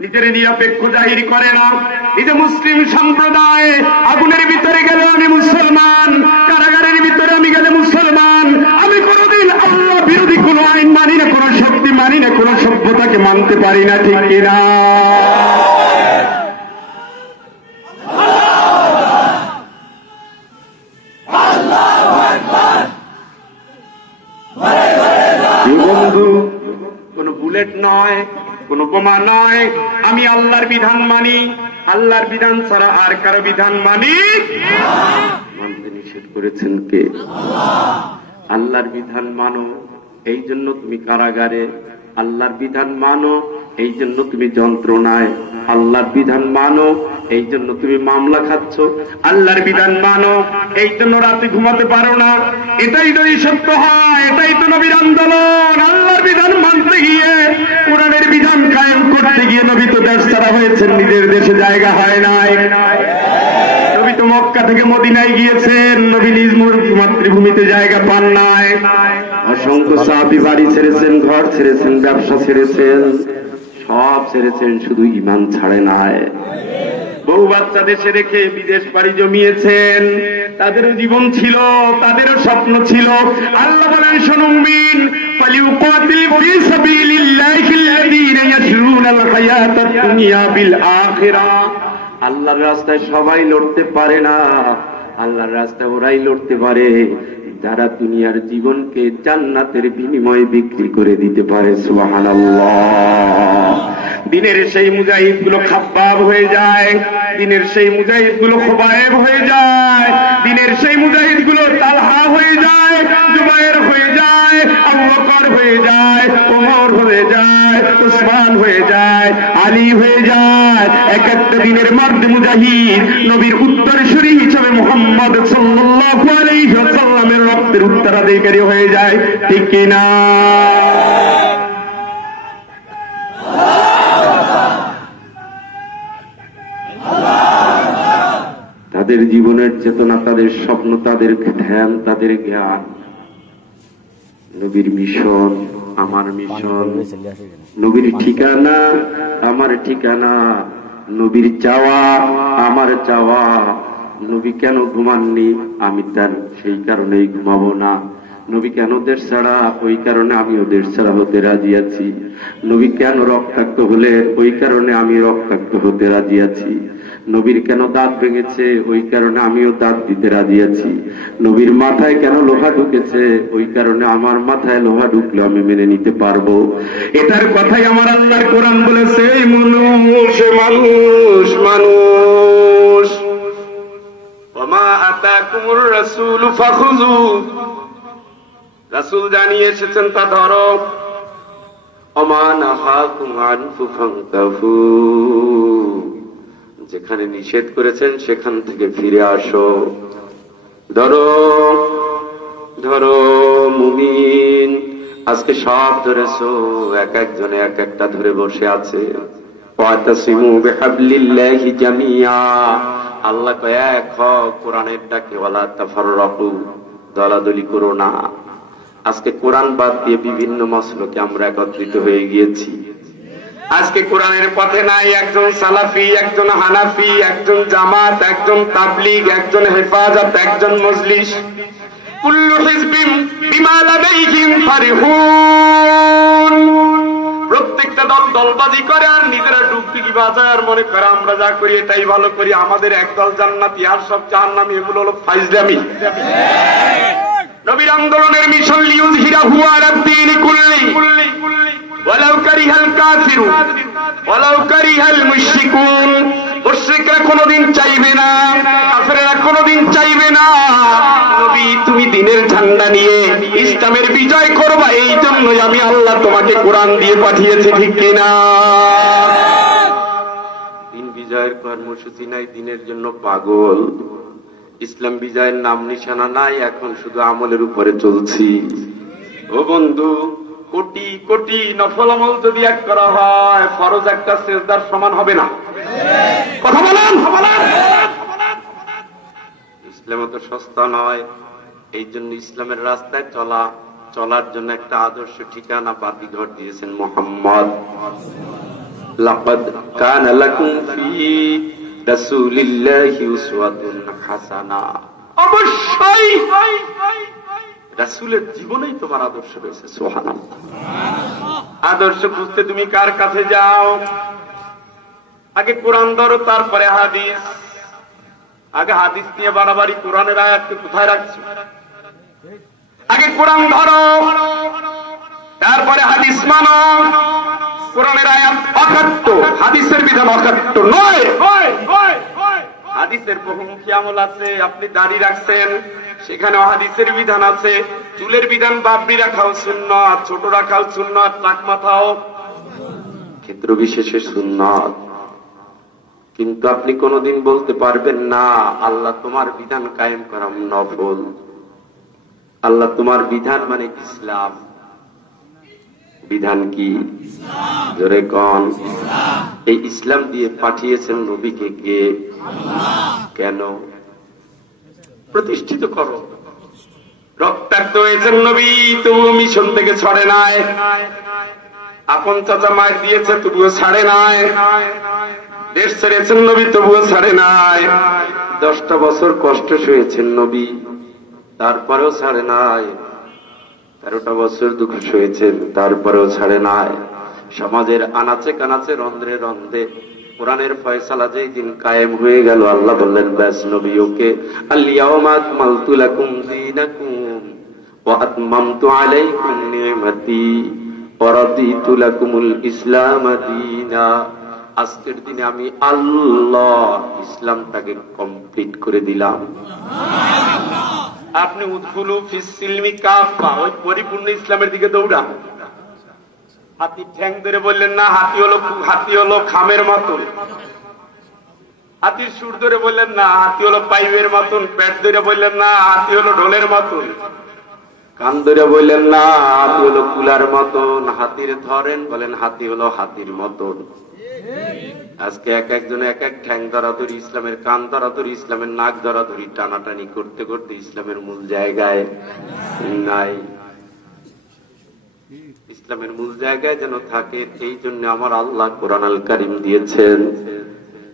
নিজের নিরপেক্ষ জাহির করে না। নিজে মুসলিম সম্প্রদায়, আগুনের ভিতরে গেলে আমি মুসলমান, কারাগারের ভিতরে আমি গেলে মুসলমান। আমি কোনদিন আল্লাহ বিরোধী কোন আইন মানি না, কোন শক্তি মানি না, কোন সভ্যতাকে মানতে পারি না, ঠিক কিনা? বন্ধু, কোন বুলেট নয়, কোন বোমা নয়, আমি আল্লাহর বিধান মানি। আল্লাহর বিধান ছাড়া আর কারো বিধান মানি মানতে নিষেধ করেছেন কে? আল্লাহর বিধান মানো, এই জন্য তুমি কারাগারে। আল্লাহর বিধান মানো, এই জন্য তুমি যন্ত্রণায়। আল্লাহর বিধান মানো, এই জন্য তুমি মামলা খাচ্ছ। আল্লাহর বিধান মানো, এই জন্য রাতে ঘুমাতে পারো না। এটাই যদি সত্য হয়, এটাই তো নবীর আন্দোলন। আল্লাহর বিধান মানতে গিয়ে, কোরআনের বিধান কায়েম করতে গিয়ে নবী তো দেশ ছাড়া হয়েছেন, নিজের দেশে জায়গা হয় নাই। নবী তো মক্কা থেকে মদিনায় গিয়েছেন, নবী নিজ মাতৃভূমিতে জায়গা পান নাই। অসংখ্য সাহাবী বাড়ি ছেড়েছেন, ঘর ছেড়েছেন, ব্যবসা ছেড়েছেন, সব ছেড়েছেন, শুধু ঈমান ছাড়ে নাই। বহু বাচ্চা দেশে রেখে বিদেশ পাড়ি জমিয়েছেন। তাদেরও জীবন ছিল, তাদেরও স্বপ্ন ছিল। আল্লাহ বলেন, শোনো মুমিন, ফালিউকাতিল ফি সাবিলিল্লাহিল্লাযীনা ইয়াশরুনাল হায়াতাদ দুনিয়া বিল আখিরাহ। আল্লাহর রাস্তায় সবাই লড়তে পারে না, আল্লাহর রাস্তায় ওরাই লড়তে পারে যারা দুনিয়ার জীবনকে জান্নাতের বিনিময়ে বিক্রি করে দিতে পারে। সুবহানাল্লাহ। দিনের সেই মুজাহিদ গুলো খাব্বাব হয়ে যায়, দিনের সেই মুজাহিদ গুলো খোবায়েব হয়ে যায়, দিনের সেই মুজাহিদ গুলো তালহা হয়ে যায়, জুবায়ের হয়ে যায়, আবু বকর হয়ে যায়, ওমর হয়ে যায়, উসমান হয়ে যায়, আলী হয়ে যায়। এক একটা দিনের মার্দ মুজাহিদ নবীর উত্তরসূরি হিসেবে মুহাম্মদ সাল্লাল্লাহু আলাইহি ওয়াসাল্লামের রক্তের উত্তরাধিকারী হয়ে যায়, ঠিক কিনা? তাদের জীবনের চেতনা, তাদের স্বপ্ন, তাদের ধ্যান, তাদের জ্ঞান। নবীর মিশন, আমার মিশন, নবীর ঠিকানা, আমার ঠিকানা, নবীর চাওয়া, আমার চাওয়া। নবী কেন ঘুমাননি? আমি তার সেই কারণেই ঘুমাবো না। নবী কেন দেশ ছাড়া? ওই কারণে আমিও দেশ ছাড়া হতে রাজি আছি। নবী কেন রক্তাক্ত হলে? ওই কারণে আমি রক্তাক্ত হতে রাজি আছি। নবীর কেন দাঁত ভেঙেছে? ওই কারণে আমিও দাঁত দিতে রাজি আছি। নবীর মাথায় কেন লোহা ঢুকেছে? ওই কারণে আমার মাথায় লোহা ঢুকলে আমি মেনে নিতে পারবো। এটার কথাই আমার আল্লাহর কোরআন বলেছে, মানুষ মানুষ মানুষ, ওমা আতাকুমুর রাসূলু ফাখুযু, রাসূল জানিয়ে এসেছেন তা ধরো, ওমা নাহাকুম আনহু ফান্তাহু, যেখানে নিষেধ করেছেন সেখান থেকে ফিরে আসো। ধরো ধরো মুমিন, আজকে সব ধরেছো, এক একজনে এক একটা ধরে বসে আছে। ওয়াতাসিমু বিহাবলিল্লাহি জামিয়া, আল্লাহ কয় এক হও কোরআনের ডাকে, ওয়ালা তাফাররাকু, দলাদলি করো না। আজকে কোরআন বাদ দিয়ে বিভিন্ন মাসলকে আমরা একত্রিত হয়ে গিয়েছি। আজকে কোরআনের পথে নাই একজন সালাফি, একজন হানাফি, একজন জামাত, একজন তাবলীগ, একজন হেফাজত, একজন মজলিস। কুল্লু হিজবিন বিমা লাদাইহিম ফারিহুন, প্রত্যেকটা দল দলবাজি করে আর নিজেরা ডুবডুবি বাজায় আর মনে করে আমরা যা করি এটাই ভালো করি, আমাদের একদল জান্নাতি আর সব জাহান্নামী। এগুলো হলো ফাইজলামি। নবীর আন্দোলনের মিশন লিইউযহিরাহু আলাদ দীনি কুল্লি ওয়ালাউ কারিহাল কাফিরুন ওয়ালাউ কারিহাল মুশরিকুন। মুশরিকরা কোনদিন চাইবে না, কাফেররা কোনদিন চাইবে না নবী তুমি দ্বীনের ঝান্ডা নিয়ে ইসলামের বিজয় করবা। এই জন্যই আমি আল্লাহ তোমাকে কোরআন দিয়ে পাঠিয়েছি, ঠিক কিনা? দ্বীন বিজয়ের কর্মসূচি নাই, দ্বীনের জন্য পাগল। ইসলাম বিজয়ের নাম নিশানা নাই, এখন শুধু আমলের উপরে চলছি। ও বন্ধু, কোটি কোটি নফল আমল যদি এক করা হয়, ফরজ একটা সিজদার সমান হবে না। কথা বলেন। ইসলাম তো সস্তা নয়। এই জন্য ইসলামের রাস্তায় চলার জন্য একটা আদর্শ ঠিকানা বাতিঘর দিয়েছেন মুহাম্মদ। লাকাদ কানা লাকুম ফি রাসূলিল্লাহি উসওয়াতুন হাসানা। অবশ্যই রাসূলের জীবনেই তোমার আদর্শ রয়েছে। সুবহানাল্লাহ। আদর্শ খুঁজতে তুমি কার কাছে যাও? আগে কোরআন ধরো, তারপরে হাদিস। আগে হাদিস নিয়ে বাড়াবাড়ি, কোরআনের আয়াতকে কোথায় রাখছো? আগে কোরআন ধরো, তারপরে হাদিস মানো। কোরআনের আয়াত অকাট্য, হাদিসের বিধান অকাট্য নয়। হাদিসের বহুমুখী আমল আছে। আপনি দাড়ি রাখছেন, সেখানেও হাদিসের বিধান আছে। চুলের বিধান বাবরি রাখাও সুন্নাত, ছোট রাখাও সুন্নাত, টাক মাথাও ক্ষেত্র বিশেষে সুন্নাত। কিন্তু আপনি কোনদিন বলতে পারবেন না আল্লাহ তোমার বিধান কায়েম করা নফল। আল্লাহ তোমার বিধান মানে ইসলাম। বিধান কি? জোরে কোন? এই ইসলাম দিয়ে পাঠিয়েছেন নবীকে কে? কেন? প্রতিষ্ঠিত করো। রক্তাক্ত হয়েছেন নবী, তবুও মিশন থেকে ছড়ে নাই। আপন চাচা মায়ের দিয়েছে, তবুও ছাড়ে নাই। দেশ ছেড়েছেন নবী, তবুও ছাড়ে নাই। 10টা বছর কষ্ট সয়েছেন নবী, তারপরেও ছাড়ে নাই। 13টা বছর দুঃখ সয়েছেন, তারপরেও ছাড়ে নাই। সমাজের আনাচে কানাচে, রন্ধ্রে রন্ধ্রে কোরআনের ফয়সালা যেই দিন কায়েম হয়ে গেল, আল্লাহ বললেন ব্যাস নবী ওকে আল-ইয়াওমা আকমালতু লাকুম দীনাকুম ওয়া আতমামতু আলাইকুম নি'মাতি ওয়া রাদিতু লাকুমুল ইসলাম দীনা। আজকের দিনে আমি আল্লাহ ইসলামটাকে কমপ্লিট করে দিলাম। আপনি উদখুলু ফিস সিলমি কাফা, ওই পরিপূর্ণ ইসলামের দিকে দৌড়ান। হাতি ঠ্যাং ধরে বললেন না হাতি হলো খামের মতন। হাতির সুর ধরে বললেন না হাতি হলো পাইপের মতন। পেট ধরে বললেন না হাতি হলো ঢোলের মতন। কান ধরে বললেন না হাতি হলো কুলার মতন। হাতির ধরেন, বলেন হাতি হলো হাতির মতন। আজকে এক একজনে এক এক ঠ্যাং ধরাধরি, ইসলামের কান ধরাধরি, ইসলামের নাক ধরাধরি, টানাটানি করতে করতে ইসলামের মূল জায়গায় নাই। ইসলামের মূল জায়গায় যেন থাকে, এই জন্য আমার আল্লাহ কোরআন আল কারীম দিয়েছেন।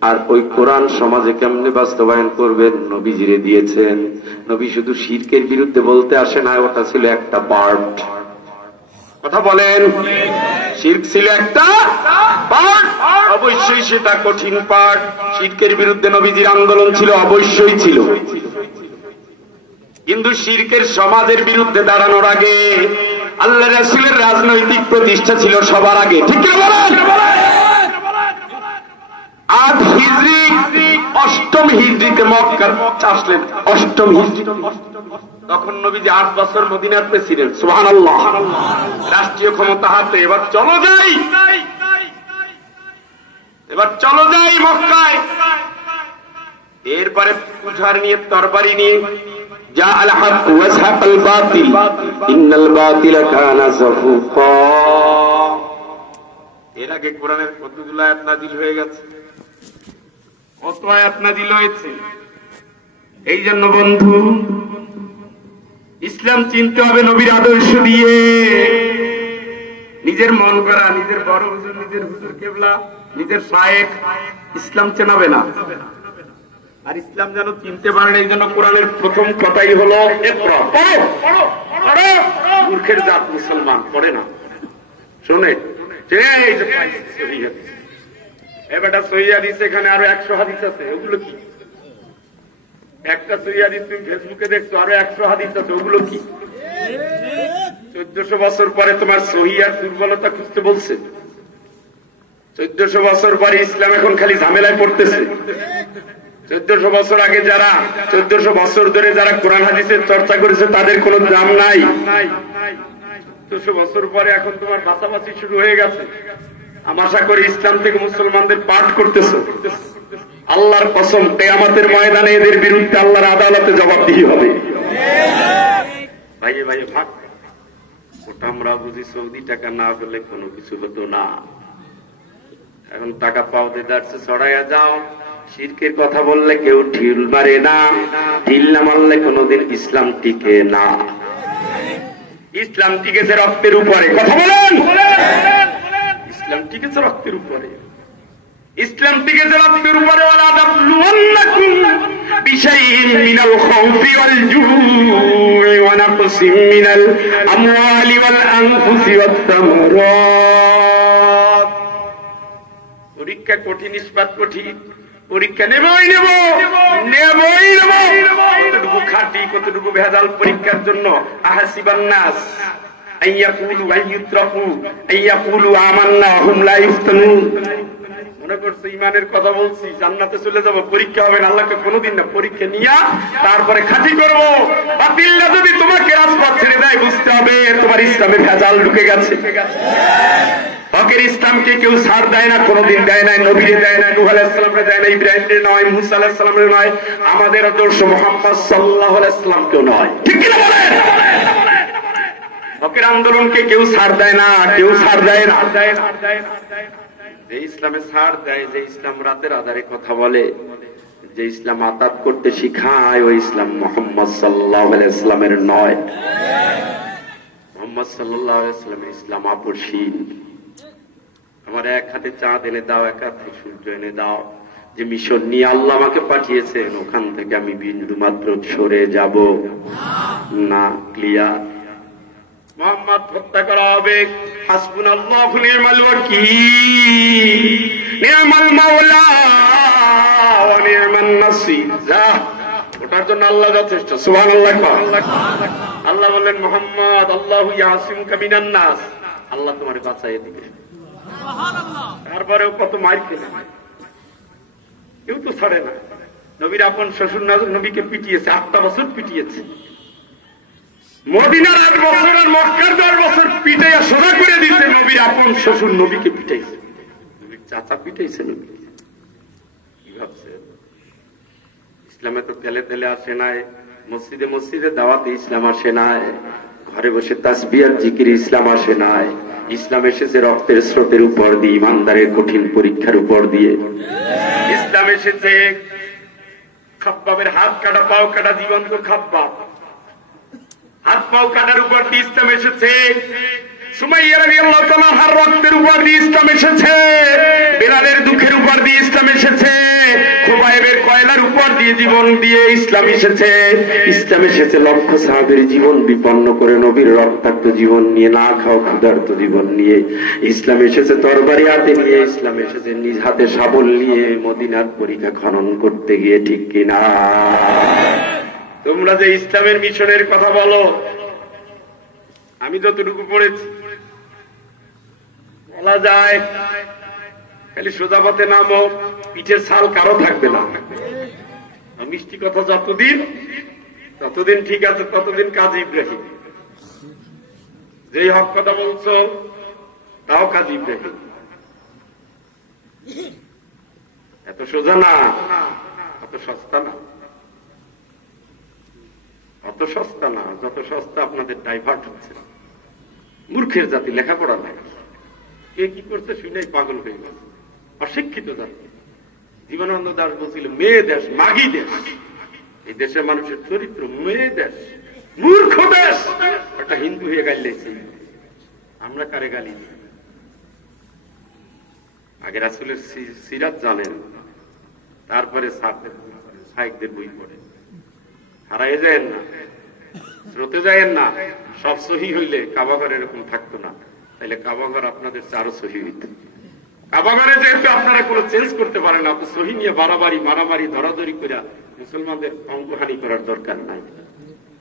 আর ওই কোরআন সমাজে কেমনে বাস্তবায়ন করবেন? নবীজিরে দিয়েছেন। নবী শুধু শিরকের বিরুদ্ধে বলতে আসে না, ওটা ছিল একটা পার্ট। কথা বলেন, শিরক ছিল একটা পার্ট, অবশ্যই সেটা কঠিন পার্ট। শিরকের বিরুদ্ধে নবীজির আন্দোলন ছিল, অবশ্যই ছিল। কিন্তু শিরকের সমাজের বিরুদ্ধে দাঁড়ানোর আগে আল্লাহ রাসূলের রাজনৈতিক প্রতিষ্ঠা ছিল সবার আগে। ঠিক কি বলেন? 8 হিজরি, 8ম হিজরিতে মক্কা আসলেন। 8ম হিজরি, তখন নবীজি 8 বছর মদিনার প্রেসিডেন্ট। সুবহানাল্লাহ। রাষ্ট্রীয় ক্ষমতা হাতে। এবার চলো যাই, এবার চলো যাই মক্কায়। এরপরে কুঠার নিয়ে, তরবারি নিয়ে, যা আল হক ওয়া যাহাকাল বাতিল ইন্নাল বাতিলা কানা যাহুকা। এর আগে কোরআনের কতগুলো আয়াত নাযিল হয়ে গেছে, কত আয়াত নাযিল হয়েছে। এই জন্য বন্ধু, ইসলাম চিনতে হবে নবীর আদর্শ দিয়ে। নিজের মন করা, নিজের বড় হুজুর, নিজের হুজুর কেবলা, নিজের শায়েখ ইসলাম চেনাবে না। আর ইসলাম যেন চিনতে পারেন, এই জন্য কোরআনের প্রথম কথাই হলো ইকরা। মূর্খের জাত মুসলমান পড়ে না, শোনে। এবারটা সহিহ হাদিস, এখানে আরো 100 হাদিস আছে। ওগুলো কি? একটা সহিহ হাদিস তুমি ফেসবুকে দেখছো, আরো 100 হাদিস আছে। ওগুলো কি? 1400 বছর পরে তোমার সহিহ আর দুর্বলতা খুঁজতে বলছে। 1400 বছর পরে ইসলাম এখন খালি ঝামেলায় পড়তেছে। 1400 বছর আগে যারা, 1400 বছর ধরে যারা কোরআন হাদিসের চর্চা করেছে, তাদের কোনো দাম নাই। 1400 বছর পরে এখন তোমার বাঁচাবাচি শুরু হয়ে গেছে। আমি আশা করি ইসলাম থেকে মুসলমানদের পাঠ করতেছ। আল্লাহর কসম, কিয়ামতের ময়দানে এদের বিরুদ্ধে আল্লাহর আদালতে জবাবদিহি হবে। ভাইয়ে ভাইয়ে ভাগ। ওটা আমরা বুঝি সৌদি টাকা না পেলে কোনো কিছু হতো না। এখন টাকা পাওতে যাচ্ছে, ছড়াইয়া যাও। শিরকের কথা বললে কেউ ঢিল মারে না, ঢিল না মারলে কোনোদিন ইসলাম টিকে না। ইসলাম টিকেছে রক্তের উপরে। কথা বলেন, ইসলাম টিকেছে রক্তের উপরে, ইসলাম টিকেছে রক্তের উপরে। ওয়ালা তাবলুওয়ান্নাকুম বিশাইইন মিনাল খাউফি ওয়াল জু'i ওয়া নাকসিম মিনাল আমওয়ালি ওয়াল আনফুসি ওয়াত তামারাত। পরীক্ষা কঠিন, ইস্পাত কঠিন, পরীক্ষা নেবই নেব, কতটুকু খাটি, কতটুকু ভেজাল পরীক্ষার জন্য। আহাসিবান নাস আইয়াকুলু আইয়ুতরাকু আইয়াকুলু আমান্না হুম লা ইফতানুন। মনে করছে ইমানের কথা বলছি, জান্নাতে চলে যাব, পরীক্ষা হবে না। আল্লাহকে কোনোদিন না, পরীক্ষা নিয়া তারপরে খাঁটি করবো। বাতিল্লা যদি তোমাকে রাজপথ ছেড়ে দেয়, বুঝতে হবে তোমার ইসলামে ভেজাল ঢুকে গেছে। হকের ইসলামকে কেউ ছাড় দেয় না, কোনোদিন দেয় নাই। নবীরে দেয় না, নূহ আলাইহিস সালামকে দেয় না, ইব্রাহিমের নয়, মুসা আলাইহিস সালামের নয়, আমাদের আদর্শ মুহাম্মদ সাল্লাল্লাহু আলাইহি ওয়াসাল্লামকেও নয়। ঠিক কি না বলেন? হকের আন্দোলনকে কেউ ছাড় দেয় না, কেউ ছাড় দেয় না। যে ইসলামে ছাড় দেয়, যে ইসলাম রাতের আধারে কথা বলে, যে ইসলাম আতাত করতে শিখায়, ওই ইসলাম মুহাম্মদ সাল্লাল্লাহু আলাইহি ওয়াসাল্লামের নয়। মুহাম্মদ সাল্লাল্লাহু আলাইহি ওয়াসাল্লামের ইসলাম আপসীন। আমার এক হাতে চাঁদ এনে দাও, এক হাতে সূর্য এনে দাও। যে মিশন নিয়ে আল্লাহ আমাকে পাঠিয়েছেন, ওখান থেকে আমি বিন্দু মাত্র সরে যাব না। ক্লিয়ার? মুহাম্মদ হত্যা করা হবে, হাসবুনাল্লাহু নি'মাল ওয়াকিল, নি'মাল মাওলা ওয়া নি'মান নাসির। ওটার জন্য আল্লাহ যথেষ্ট। সুবহানাল্লাহ। আল্লাহ বললেন, মুহাম্মদ আল্লাহু ইয়াসিমুকা মিনান নাস, আল্লাহ তোমারে বাঁচাইয়ে দিবে। তারপরেও কত মার খেলে, কেউ তো ছাড়ে না। নবীর আপন শ্বশুর নবীকে পিটিয়েছে, 8টা বছর পিটিয়েছে। মদিনার 8 বছর আর মক্কার 10 বছর পিটাইয়া সোজা করে দিতে নবীর আপন শ্বশুর নবীকে পিটাইছে, নবীর চাচা পিটাইছে নবী। কি ভাবছে? ইসলামে তো তেলে তেলে আসে নাই, মসজিদে মসজিদে দাওয়াতে ইসলাম আসে নাই, ঘরে বসে তাসবিহ আর জিকির ইসলাম আসে নাই। ইসলাম এসেছে রক্তের স্রোতের উপর দিয়ে, ইমানদারের কঠিন পরীক্ষার উপর দিয়ে। ইসলাম এসেছে খাব্বাবের হাত কাটা, পাও কাটা, জীবন্ত খাব্বাব, হাত পাও কাটার উপর দিয়ে ইসলাম এসেছে। সুমাইয়া রাদিয়াল্লাহু তাআলার রক্তের উপর দিয়ে ইসলাম এসেছে। বেলালের দুঃখের উপর দিয়ে ইসলাম এসেছে। খুবাইবের কয়লার উপর দিয়ে জীবন দিয়ে ইসলাম এসেছে। ইসলাম এসেছে লক্ষ সাহাবীর জীবন বিপন্ন করে, নবীর রক্তাক্ত জীবন নিয়ে, না খাওয়া ক্ষুধার্ত জীবন নিয়ে। ইসলাম এসেছে তরবারি হাতে নিয়ে, ইসলাম এসেছে নিজ হাতে শাবল নিয়ে, মদিনার পরিখা খনন করতে গিয়ে। ঠিক কিনা? তোমরা যে ইসলামের মিশনের কথা বলো, আমি যতটুকু পড়েছি বলা যায়, খালি সোজা পথে নামো, পিঠের ছাল কারো থাকবে না। মিষ্টি কথা যতদিন ঠিক আছে, ততদিন কাজী ইব্রাহিম। যেই হক কথা বলছো তাও কাজী ইব্রাহিম। এত সোজা না, অত সস্তা না, অত সস্তা না। যত সস্তা আপনাদের ডাইভার্ট হচ্ছে। মূর্খের জাতি, লেখাপড়া নাই, কে কি করছে শুনে পাগল হয়ে গেছে। অশিক্ষিত জাতি। জীবনানন্দ দাস বলছিল, মেয়ে দেশ, মাগি দেশ। এই দেশের মানুষের চরিত্র মেয়ে দেশ, মূর্খ দেশ। একটা হিন্দু হয়ে গাইলেছে, আমরা কারে গালি? আগে রাসূলের সিরাত জানেন, তারপরে সাহিত্যের বই পড়ে। হারাই যায়েন না, স্রোতে যায়েন না। সব সহি হইলে কাবাঘর এরকম থাকতো না, তাইলে কাবাঘর আপনাদের আরো সহি হইত। কাবাঘরে যেহেতু আপনারা কোনো চেঞ্জ করতে পারেন না, তো সহি নিয়ে মারামারি ধরাধরি করে মুসলমানদের অঙ্গহানি করার দরকার নাই।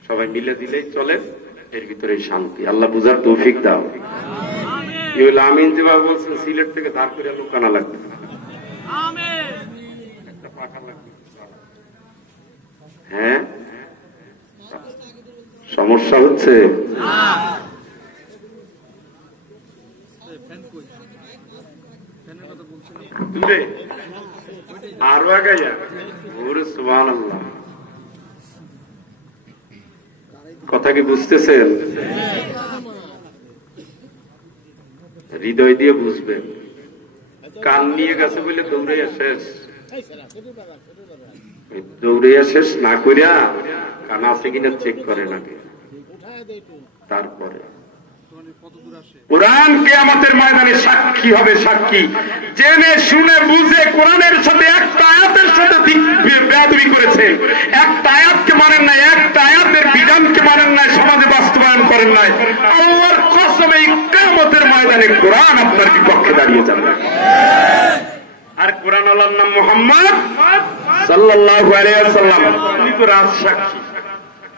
সবাই মিলে দিলেই চলে, এর ভিতরে শান্তি। আল্লাহ বুঝার তৌফিক দাও। আমিন যেভাবে বলছেন, সিলেট থেকে ধার করে লুকানা লাগবে, একটা পাখা লাগবে। হ্যাঁ, সমস্যা হচ্ছে। দূরে আরো আগাইয়া, ওরে সুবহানাল্লাহ। কথা কি বুঝতেছেন? হৃদয় দিয়ে বুঝবেন। কান নিয়ে গেছে বলে দৌড়াইয়া শেষ, দৌড়াইয়া শেষ না করিয়া কান আছে কিনা চেক করেন আগে, তারপরে কোরআন কিয়ামতের ময়দানে সাক্ষী হবে, সাক্ষী। জেনে শুনে বুঝে কোরআনের সাথে একটা আয়াতের সাথে বেয়াদবি করেছে, একটা আয়াতকে মানেন নাই, একটা আয়াতের বিধানকে মানেন নাই, সমাজে বাস্তবায়ন করেন নাই, আল্লাহর কসম এই কিয়ামতের ময়দানে কোরআন আপনার বিপক্ষে দাঁড়িয়ে যাবে। আর কোরআন আল্লাহর নাম মুহাম্মদ সাল্লাল্লাহু আলাইহি ওয়াসাল্লাম, উনি তো রাজ সাক্ষী।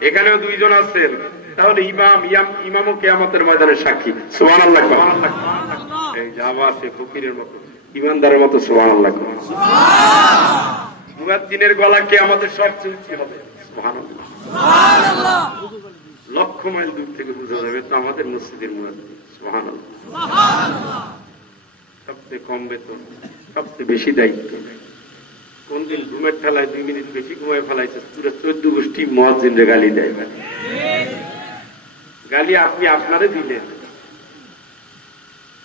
এখানেও দুইজন আছেন, তাহলে ইমামও কিয়ামতের ময়দানে সাক্ষী। সুবহানাল্লাহ। এই জামা আছে ফকিরের মতো, ইমানদারের মতো। সুবহানাল্লাহ। মুয়াজ্জিনের গলা কিয়ামতের সবচেয়ে উঁচু হবে। সুবহানাল্লাহ। লক্ষ মাইল দূর থেকে বোঝা যাবে তো আমাদের মসজিদের মুয়াজ্জিন। সুবহানাল্লাহ। সবচেয়ে কম বেতন, সবচেয়ে বেশি দায়িত্ব। কোনদিন ঘুমের ঠেলায় 2 মিনিট বেশি ঘুমায় ফেলাইছে, পুরো 14 গোষ্ঠী মুয়াজ্জিনরে গালি দেয়। গালি আপনি আপনারে দিলেন,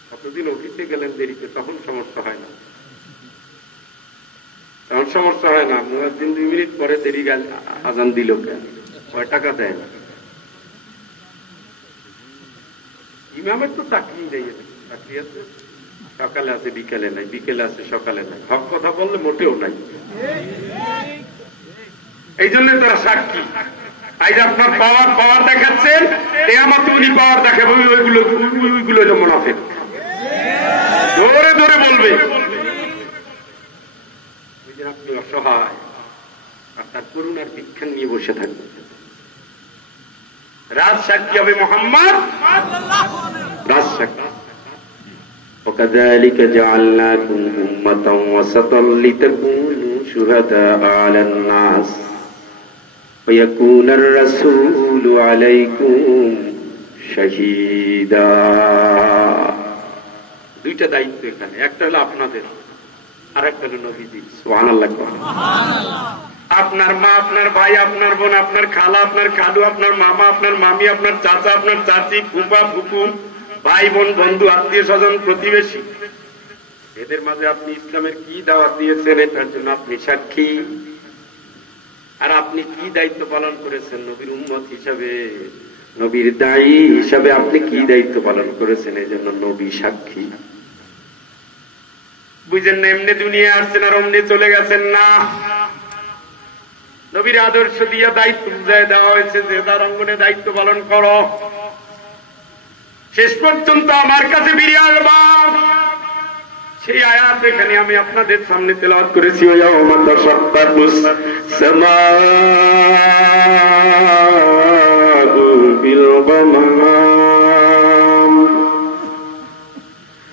কতদিন অফিসে গেলেন দেরিতে, তখন সমস্যা হয় না, তখন সমস্যা হয় না। মুয়াজ্জিন 2 মিনিট পরে দেরি গালি আজান দিল কেন, কয় টাকা দেয় না। ইমামের তো চাকরি নেই, চাকরি আছে সকালে আছে বিকেলে নাই, বিকেলে আছে সকালে নাই, হক কথা বললে মোটেও নাই। এই জন্য তারা সাক্ষী। আজ আপনার পাওয়ার দেখাচ্ছেন, কিয়ামতে উনি পাওয়ার দেখাবে, ওইগুলো হলো মুনাফিক। ধরে ধরে বলবে আপনি অসহায়, আপনার করুণার ভিক্ষা নিয়ে বসে থাকবেন। রাজ সাক্ষী হবে মুহাম্মদ, রাজ সাক্ষী। وكذلك جعلناكم أمة وسطا لتكونوا شهداء على الناس ويكون الرسول عليكم شهيدا। দুইটা দায়িত্ব এখানে, একটা হলো আপনাদের, আর একটা হলো নবীজি। সুবহানাল্লাহ। আপনার মা, আপনার ভাই, আপনার বোন, আপনার খালা, আপনার খালু, আপনার মামা, আপনার মামি, আপনার চাচা, আপনার চাচি, ফুপা, ফুপু, ভাই বোন, বন্ধু, আত্মীয় স্বজন, প্রতিবেশী, এদের মাঝে আপনি ইসলামের কি দাওয়াত দিয়েছেন এটার জন্য আপনি সাক্ষী। আর আপনি কি দায়িত্ব পালন করেছেন নবীর উম্মত হিসাবে, নবীর দায়ী হিসাবে আপনি কি দায়িত্ব পালন করেছেন, এই জন্য নবী সাক্ষী। বুঝেন না, এমনি দুনিয়া আসছেন আর অমনি চলে গেছেন না। নবীর আদর্শ দিয়ে দায়িত্ব বুঝায় দেওয়া হয়েছে যে তার অঙ্গনে দায়িত্ব পালন করো, শেষ পর্যন্ত আমার কাছে ফিরে আসবা। সেই আয়াত এখানে আমি আপনাদের সামনে তেলাওয়াত করেছি। ওয়ায়াউমা তাশাক্কাকুস সামাউ বিল গামাম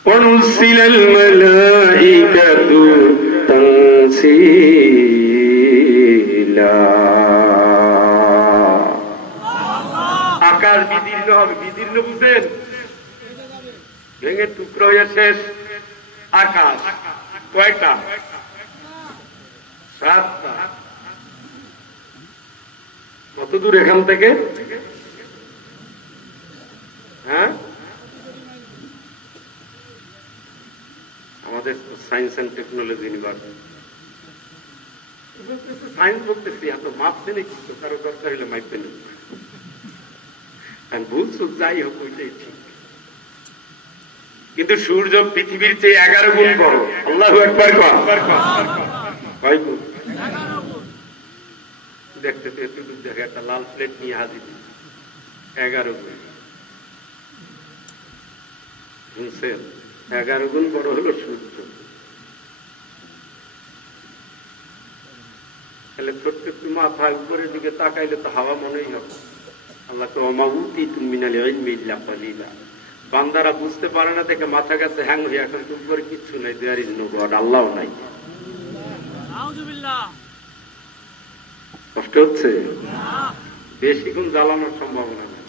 ওয়া নুযিলাল মালাইকাতু তানসীলা। আকাশ বিদীর্ণ হবে, বিদীর্ণ বুঝেন, ভেঙে টুকরো হয়ে শেষ। আকাশ কয়টা? 7টা। কত দূর এখান থেকে? হ্যাঁ, আমাদের science and technology university. Science বলতেছি, এত মাপছে নাকি? তো কারো দরকার হলে মাইপে নেই, ভুল সুখ যাই হোক ওইটাই ঠিক। কিন্তু সূর্য পৃথিবীর চেয়ে 11 গুণ বড়। আল্লাহু আকবার। কয় গুণ? দেখতে তো এতটুকু দেখে, একটা লাল প্লেট নিয়ে হাজির, 11 গুণ। বুঝছেন, 11 গুণ বড় হলো সূর্য। তাহলে ছোট্ট একটু মাথা উপরের দিকে তাকাইলে তো হাওয়া মনেই হবে। আল্লাহ তো ওমা উতীতুম মিনাল ইলমি ইল্লা কালিলা। বান্দারা বুঝতে পারে না দেখে মাথা কাছে হ্যাং হয়ে এখন তো উপরে কিচ্ছু নাই, দেয়ার ইজ নো গড, আল্লাহ নাই। কষ্ট হচ্ছে, বেশিক্ষণ জ্বালানোর সম্ভাবনা নেই।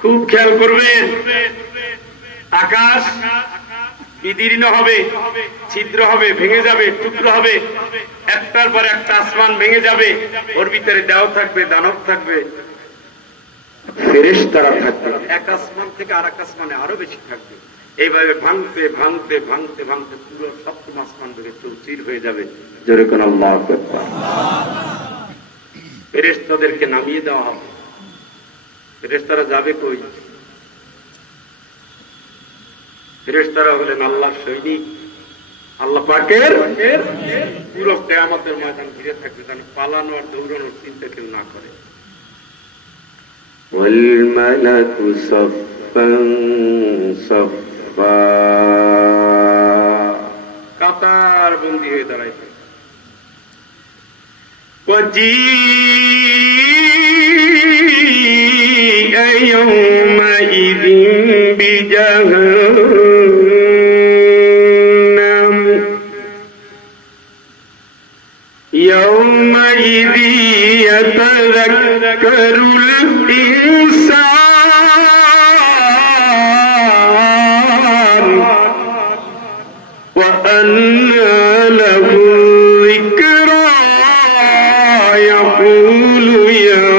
খুব খেয়াল করবেন, আকাশ বিদীর্ণ হবে, ছিদ্র হবে, ভেঙে যাবে, টুকরো হবে, একটার পর একটা আসমান ভেঙে যাবে, ওর ভিতরে দেও থাকবে, দানব থাকবে, ফেরেশতারা থাকবে। এক আসমান থেকে আর এক আসমানে আরো বেশি থাকবে। এইভাবে ভাঙতে ভাঙতে ভাঙতে ভাঙতে পুরো সপ্তম আসমান থেকে চৌচির হয়ে যাবে। জোরে কোন আল্লাহু আকবার। ফেরেশতাদেরকে নামিয়ে দেওয়া হবে। ফেরেশতারা যাবে কই? ফেরেশতারা হলেন আল্লাহর সৈনিক, আল্লাহ পাকের পুরো কিয়ামতের ময়দান ঘিরে থাকবে, যেন পালানো আর দৌড়ানোর চিন্তা কেউ না করে। والملك صفا صفا কাতার বন্দী হয়ে দাঁড়াইছে। وجيء يومئذ بجهنم يومئذ يتذكر الإنسان وأنى له الذكرى يقول يا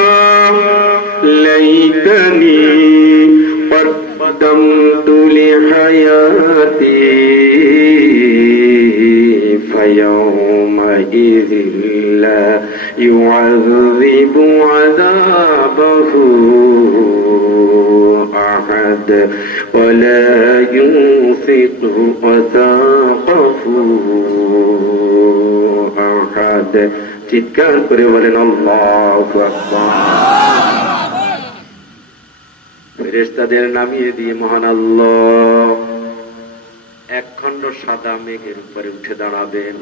ليتني قدمت لحياتي فيومئذ لا يعذب عذابه أحد ولا يوثق وثاقه أحد। চিৎকার করে বলেন আল্লাহু আকবার। ফেরেশতাদের নামিয়ে দিয়ে মহান আল্লাহ একখণ্ড সাদা মেঘের উপরে উঠে দাঁড়াবেন।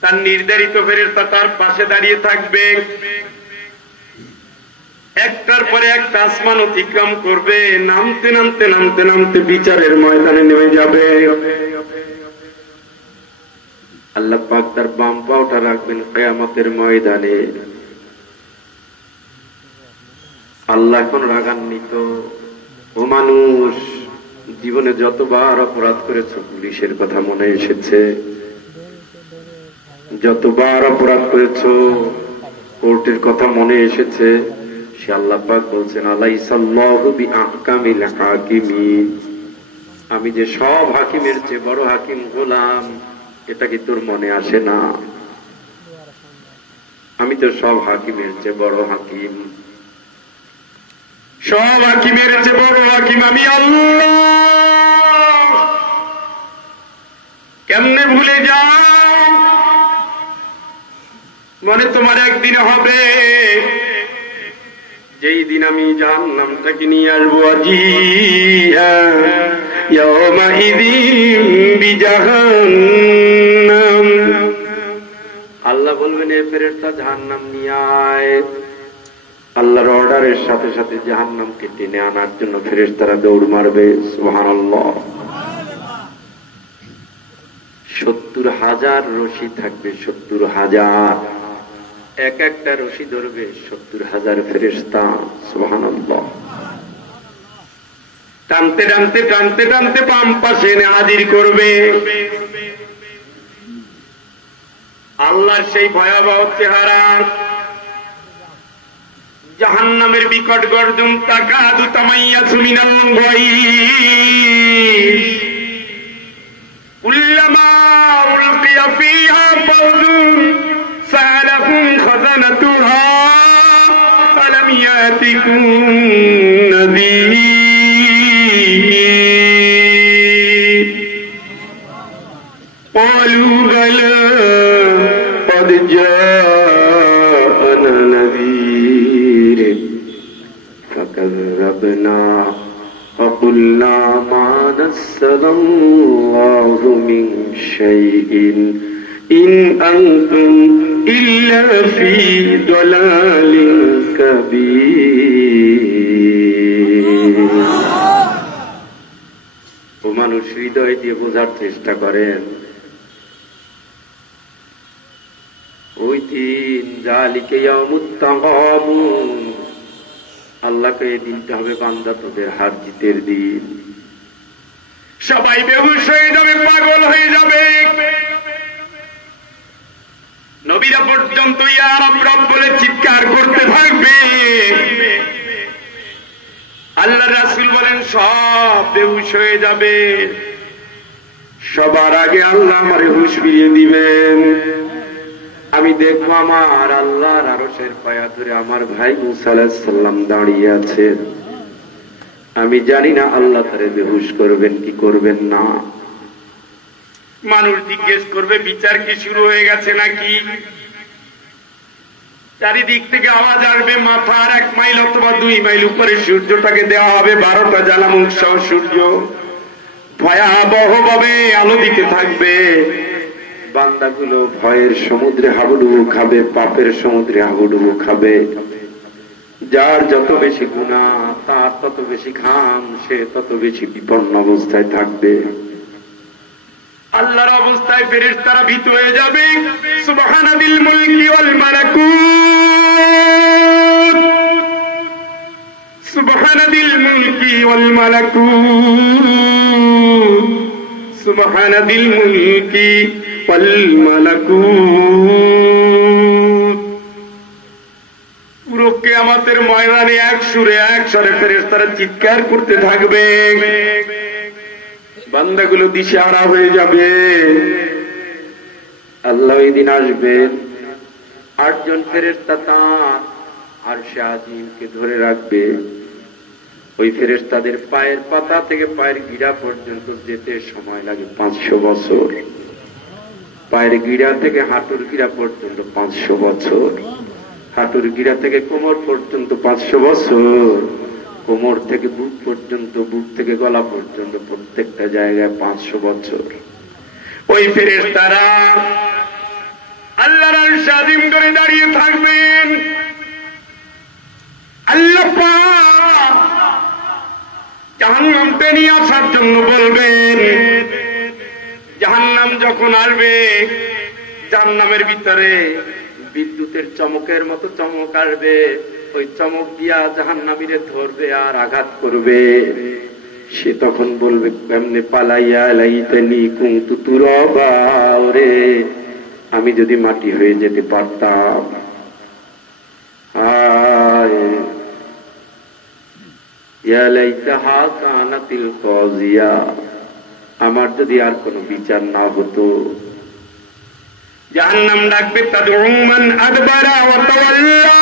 তার নির্ধারিত ফেরেশতা তার পাশে দাঁড়িয়ে থাকবে। একটার পরে একটা আসমান অতিক্রম করবে, নামতে নামতে নামতে নামতে বিচারের ময়দানে নেমে যাবে। আল্লাহ পাক তার বাম পাওটা রাখবেন কিয়ামতের ময়দানে। আল্লাহ এখন রাগান্বিত, ও মানুষ, জীবনে যতবার অপরাধ করেছ পুলিশের কথা মনে এসেছে? যতবার অপরাধ করেছ কোর্টের কথা মনে এসেছে? সে আল্লাহ পাক বলছেন আলাইসাল্লাহু বিআহকামিল হাকিমিন, আমি যে সব হাকিমের চেয়ে বড় হাকিম গোলাম, এটা কি তোর মনে আসে না? আমি তো সব হাকিমের চেয়ে বড় হাকিম, সব হাকিমের চেয়ে বড় হাকিম আমি আল্লাহ। কেমনে ভুলে যাও? মনে তোমার একদিন হবে যেই দিন আমি জাহান্নামটাকে নিয়ে আসবো। আল্লাহ বলবেন এ ফেরেশতা জাহান্নাম নিয়ে আয়। আল্লাহর অর্ডারের সাথে সাথে জাহান্নামকে টেনে আনার জন্য ফেরেশতারা দৌড় মারবে। সুবহানাল্লাহ। 70,000 রশি থাকবে, 70,000, এক একটা রশি ধরবে 70,000 ফেরেশতা। সুবহানাল্লাহ। টানতে টানতে টানতে টানতে বাম পাশে এনে হাজির করবে। আল্লাহর সেই ভয়াবহ চেহারা, জাহান্নামের বিকট গর্জন, তাকাদু তামাইয়াজু মিনাল গায়জ কুল্লামা উলকিয়া ফিহা ফাওজুন সালাহুম খাযানাতুহা আলাম ইয়াতিকুম নাযীর ক্বালু বালা ক্বাদ জাআনা নাযীর ফাকাযযাবনা وقلنا ما نزل الله من شيء إن أنتم إلا في ضلال كبير। ও মানুষ, হৃদয় দিয়ে বোঝার চেষ্টা করেন। ওই দিন যালিকা ইয়াউমুত তাগাবুন, আল্লাহকে এই দিনটা হবে বান্দা তোদের হার জিতের দিন। সবাই বেহুশ হয়ে যাবে, পাগল হয়ে যাবে। নবীরা পর্যন্ত ইয়া রব রব বলে চিৎকার করতে থাকবে। আল্লাহ রাসূল বলেন সব বেহুশ হয়ে যাবে। সবার আগে আল্লাহ আমারে হুঁশ ফিরিয়ে দিবেন। আমি দেখবো আমার আল্লাহর আরশের পায়া ধরে আমার ভাই মুসা আলাইহিস সালাম দাঁড়িয়ে আছে। আমি জানি না আল্লাহ তারে বেহুশ করবেন কি করবেন না। মানুষ জিজ্ঞেস করবে বিচার কি শুরু হয়ে গেছে নাকি? চারিদিক থেকে আওয়াজ আসবে, মাথার 1 মাইল অথবা 2 মাইল উপরে সূর্যটাকে দেওয়া হবে 12টা জ্বালামুখ সহ সূর্য ভয়াবহ ভাবে আলো দিতে থাকবে। বান্দাগুলো ভয়ের সমুদ্রে হাবুডুবু খাবে, পাপের সমুদ্রে হাবুডুবু খাবে। যার যত বেশি গুনাহ তার তত বেশি ঘাম, সে তত বেশি বিপন্ন অবস্থায় থাকবে। আল্লাহর অবস্থায় ফেরেশতারা ভীত হয়ে যাবে। সুবহানাদিল মুলকি ওয়াল মালাকুত, সুবহানাদিল মুলকি ওয়াল মালাকুত, সুবহানাদিল মুলকি ওয়াল মালাকুত। পুরো কিয়ামতের ময়দানে এক সুরে এক স্বরে ফেরেশতারা চিৎকার করতে থাকবে। বান্দাগুলো দিশেহারা হয়ে যাবে। আল্লাহ ওই দিন আসবেন, 8 জন ফেরেশতা তাঁর আরশে আজিমকে ধরে রাখবে। ওই ফেরেশতাদের পায়ের পাতা থেকে পায়ের গিরা পর্যন্ত যেতে সময় লাগে 500 বছর। পায়ের গিরা থেকে হাঁটুর গিরা পর্যন্ত 500 বছর, হাঁটুর গিরা থেকে কোমর পর্যন্ত 500 বছর, কোমর থেকে বুক পর্যন্ত, বুক থেকে গলা পর্যন্ত প্রত্যেকটা জায়গায় 500 বছর। ওই ফেরেশতারা আল্লাহর আরশ আজিম করে দাঁড়িয়ে থাকবেন। আল্লাহ পাক জাহান্নামকে নিয়ে আসার জন্য বলবেন। জাহান্নাম যখন আসবে, জাহান্নামের ভিতরে বিদ্যুতের চমকের মতো চমক আসবে। ওই চমক দিয়া জাহান্নামীরে ধরবে আর আঘাত করবে। সে তখন বলবে, কেমনে পালাইয়া লাইতানি কুনতু তুরাবা, ওরে আমি যদি মাটি হয়ে যেতে পারতাম। ইয়া লাইতাহা কানাতিল কাজিয়া, আমার যদি আর কোনো বিচার না হতো। জাহান্নাম ডাকবে, তাদউ মান আদবারা ওয়া তাওয়াল্লা।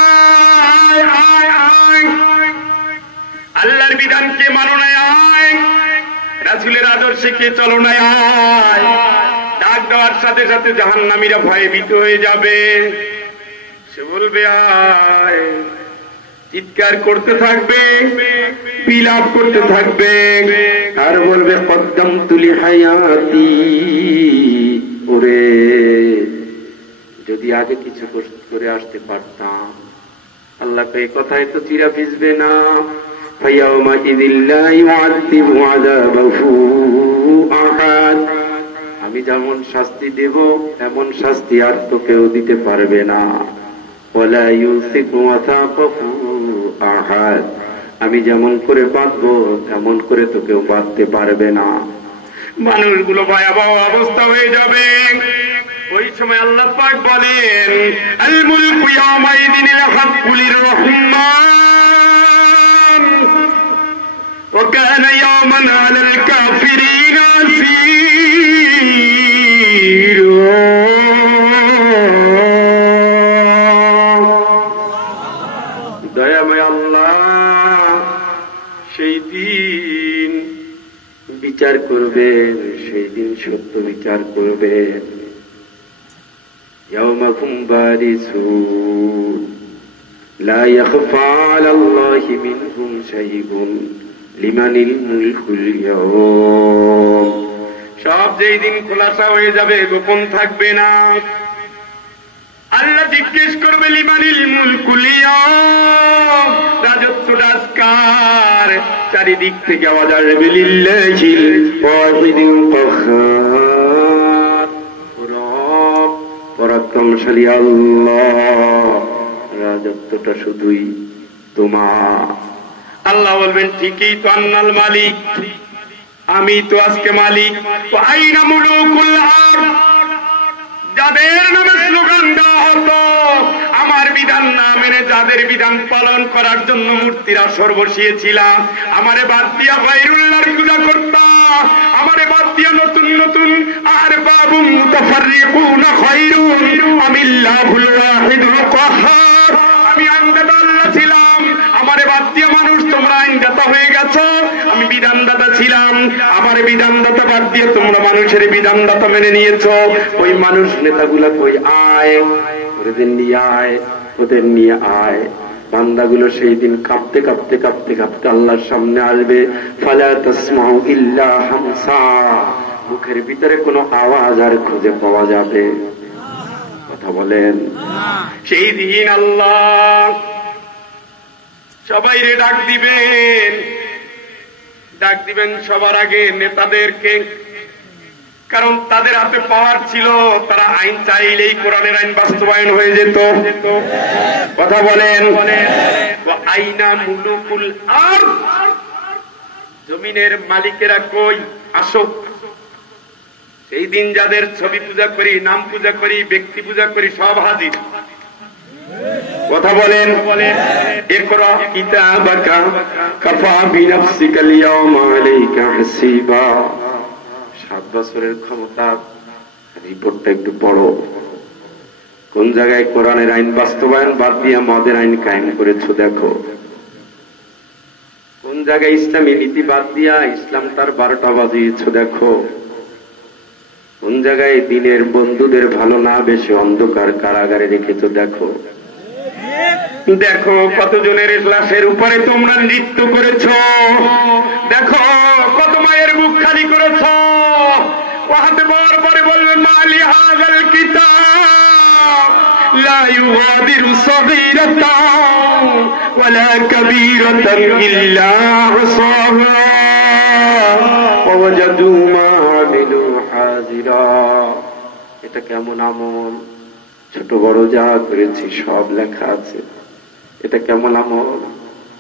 আল্লাহর বিধানকে মানো না, আয় রাসূলের আদর্শে কে চলো না, আয়। ডাক দেওয়ার সাথে সাথে জাহান্নামীরা ভয়ে ভীত হয়ে যাবে। সে বলবে আয়, চিৎকার করতে থাকবে, বিলাপ করতে থাকবে, আর বলবে কদ্দামতু লিহায়াতি, ওরে যদি আগে কিছু করে আসতে পারতাম। আল্লাহ এই কথায় তো চিরা ভিজবে না। ফায়াউমা ইযিল লা ইউআযযিবু আযাবাহু আহাদ, আমি যেমন শাস্তি দেব এমন শাস্তি আর তো কেউ দিতে পারবে না। ওয়ালা ইউসিকু ওয়াসাকাহু আহাদ, আমি যেমন করে বাঁধবো এমন করে তো কেউ বাঁধতে পারবে না। মানুষগুলো ভয়াবহ অবস্থা হয়ে যাবে। ওই সময় আল্লাহ পাক বলেন, আল মুলকু ইয়াওমাইযিনিল হাক্কু লির-রাহমান ওয়া কানা ইয়াওমান আলাল কাফিরিনা আসীরা। দয়াময় আল্লাহ সেই দিন বিচার করবেন, সেই দিন সত্য বিচার করবেন। ইয়াওমাকুম বারিসুন লা ইয়াখফা আলাল্লাহি মিনহুম শাইউন লিমানিল মুলকুল ইয়াওম, সব যেই দিন খোলাসা হয়ে যাবে, গোপন থাকবে না। আল্লাহ জিজ্ঞেস করবে, লিমানিল মুলকুল ইয়াওম, রাজত্বটা আজকার। চারিদিক থেকে আওয়াজ আসবে, লিল্লাহিল ওয়াহিদিল কাহ্হার, রব পরাক্রমশালী আল্লাহ, রাজত্বটা শুধুই তোমার। আল্লাহ বলবেন, ঠিকই তো, আন্নাল মালিক, আমি তো আজকে মালিক। ওয়া আইনা মুলুকুল আরদ, যাদের নামে স্লোগান দেওয়া হতো আমার বিধান না মেনে যাদের বিধান পালন করার জন্য মূর্তির আসর বসিয়েছিলাম, আমারে বাদ দিয়া গায়রুল্লাহর পূজা করতাম, আমারে বাদ দিয়া নতুন নতুন আর বাবুম মুতাফাররিকুনা খায়রুন আমিল্লাহুল ওয়াহিদুল কাহ্হার, আমি আইনদাতা আল্লাহ ছিলাম, আমারে বাদ দিয়া মানুষ তোমরা আইনদাতা হয়ে গেছো, আমি বিধানদাতা ছিলাম, আমার বিধানদাতা বাদ দিয়ে তোমরা মানুষের বিধানদাতা মেনে নিয়েছো। ওই মানুষ নেতাগুলা কই আয়, ওদের নিয়ে আয়, ওদের নিয়ে আয়। বান্দাগুলো সেই দিন কাঁপতে কাঁপতে কাঁপতে কাঁপতে আল্লাহর সামনে আসবে। ফালা তাসমাউ ইল্লা হামসা, মুখের ভিতরে কোনো আওয়াজ আর খুঁজে পাওয়া যাবে? কথা বলেন। সেই দিন আল্লাহ সবাইরে ডাক দিবেন, ডাক দিবেন সবার আগে নেতাদেরকে, কারণ তাদের হাতে পাওয়ার ছিল, তারা আইন চাইলেই কোরআনের আইন বাস্তবায়ন হয়ে যেত। কথা বলেন। আইনা মুলুকুল আরদ, জমিনের মালিকেরা কই, আসো। সেই দিন যাদের ছবি পূজা করি, নাম পূজা করি, ব্যক্তি পূজা করি, সব হাজির। কথা বলেন। ইকরা কিতাবাকা কাফা বিনাফসিকাল ইয়াওমা আলাইকা হাসিবা। 7 বছরের ক্ষমতা, রিপোর্টটা একটু পড়ো। কোন জায়গায় কোরআনের আইন বাস্তবায়ন বাদ দিয়ে মদের আইন কায়েম করেছো দেখো। কোন জায়গায় ইসলামী নীতি বাদ দিয়া ইসলাম তার 12টা বাজিয়েছো দেখো। কোন জায়গায় দিনের বন্ধুদের ভালো না বেশি অন্ধকার কারাগারে রেখেছো দেখো। দেখো কতজনের লাশের উপরে তোমরা নৃত্য করেছো, দেখো কত মায়ের বুক খালি করেছো। ওয়াহাতে বারবারে বলবেন মালি হাযাল কিতাব লা ইউগাদিরু সাগীরাতান ওয়ালা কাবীরাতান ইল্লা আহসাহা ওয়া ওয়াজাদু মা আমিলু হাযিরা। এটা কেমন আমল? ছোট বড় যা করেছি সব লেখা আছে। এটা কেমন আমল?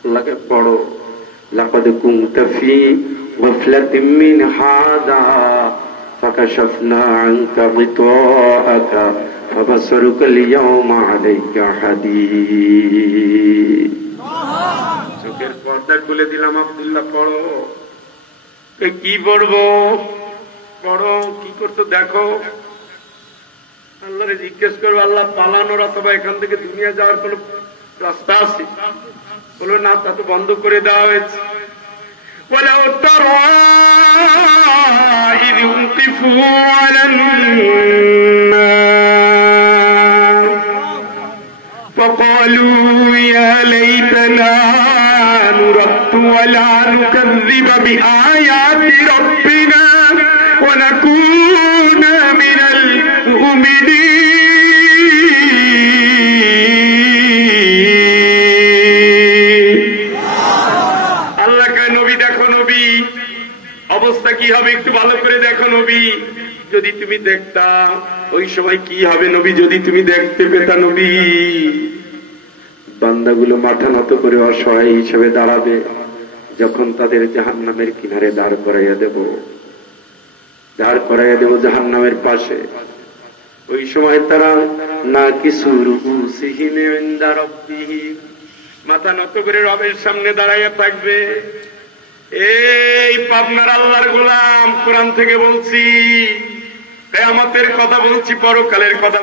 আল্লাহকে পড়ো। লাকাদ কুনতা ফি গাফলাতিন মিন হাযা ফাকাশাফনা আনকা গিতাআকা ফাবাসারুকা আল-ইয়াওমা আলাইকা হাদীদ। চোখের পর্দা খুলে দিলাম। আব্দুল্লাহ পড়ো। কি পড়বো? পড়ো। কি করতো দেখো। আল্লাহরে জিজ্ঞেস করবো, আল্লাহ পালানোর অথবা এখান থেকে দুনিয়া যাওয়ার কোন রাস্তা আছে? বলো না, তা তো বন্ধ করে দেওয়া হয়েছে। ولو ترى إذ وقفوا على النار فقالوا يا ليتنا نرد ولا نكذب بآيات ربنا ونكون من المؤمنين। অবস্থা কি হবে একটু ভালো করে দেখো নবী। যদি তুমি দেখতা ওই সময় কি হবে নবী, যদি তুমি দেখতে পেতা নবী। বান্দাগুলো মাথা নত করে অসহায় হিসেবে দাঁড়াবে যখন তাদের জাহান্নামের কিনারে দাঁড় করাইয়া দেব, দাঁড় করাইয়া দেব জাহান্নামের পাশে। ওই সময় তারা না কিছু রুসিহিনে ইনদা রাব্বিহিম, মাথা নত করে রবের সামনে দাঁড়াইয়া থাকবে। এই পাবনার আল্লাহর গোলাম, কোরআন থেকে বলছি, কিয়ামতের কথা বলছি, পরকালের কথা।